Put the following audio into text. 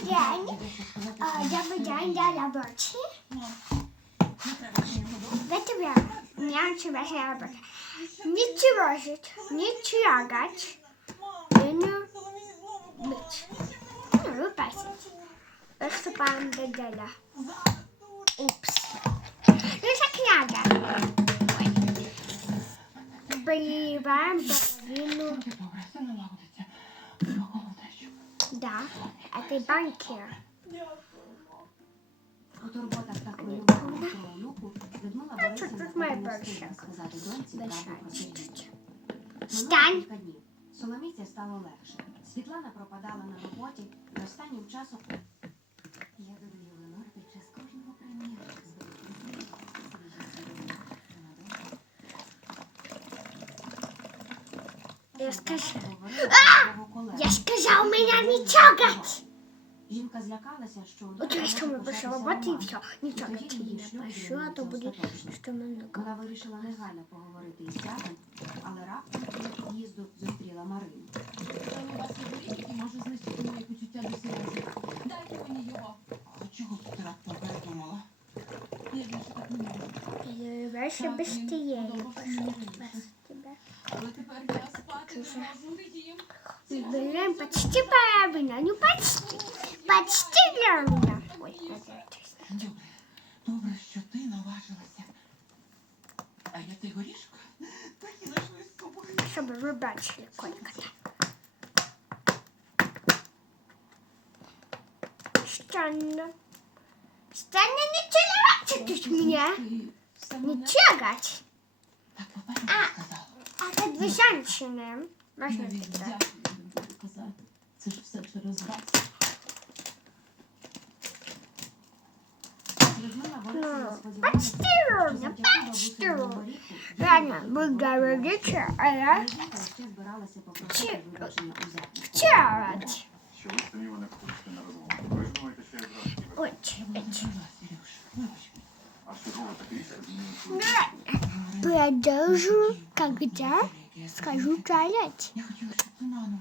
день. А, Добрий день, я Лаборчі. Ветеран. Я тебе яблука. Не трожить, не трогать. И не мыть. Ну, выпасить. Выступаем до дела. Упс. Ну, так надо. Вливаем половину. Да, это банкир. У турботах так хвилюванні про онуку Людмила Борисівна сказати доньці правду про. Минуло кілька днів. Соломіці стало легше. Світлана пропадала на роботі, і останнім часом Я скажу. Я сказал, меня не трогать. Жінка злякалася, що у Вот доньки я може что мы пошли початися работать и роман. Не І тоді трогать її меня. шлюб Пошлю, а то будет, остаточно. что. Вона вирішила негайно поговорити із дядем, але раптом біля під'їзду зустріла Марину. Там у вас є горіх, який може знищити моє почуття до Сережі. Дайте мені його. А чого б ти раптом передумала? Я більше так не можу. Я подобається пошлю раніше. тебя. Але тепер я спати не можу, їм. Блин, почти правильно. Ну, почти. Почти правильно. Ой, надо это. Добре, добре, що ти наважилася. А я цей горішок так і лишу з собою. Чтобы вы бачили сколько-то. Странно. Странно не целоваться тут меня. Ти все Не мене тягать. так попереду А. сказала. А как две женщины. Можно Навіть дякую не буду казати. Це ж все через вас. Людмила Борисівна Ну, сподівалася, почти що завдяки почти бабусиному горіху Ладно, дівчинка вы змогла говорите, а я Але ще збиралася попросити Чи- вибачення у зятя. делать. Що ви самі мене хочете на розмову? Ви ж думаєте, що я зразу? Ой, жива, Сереж. Вибач. А чого ви такий середній продолжу, когда. Я хотіла, щоб ти наново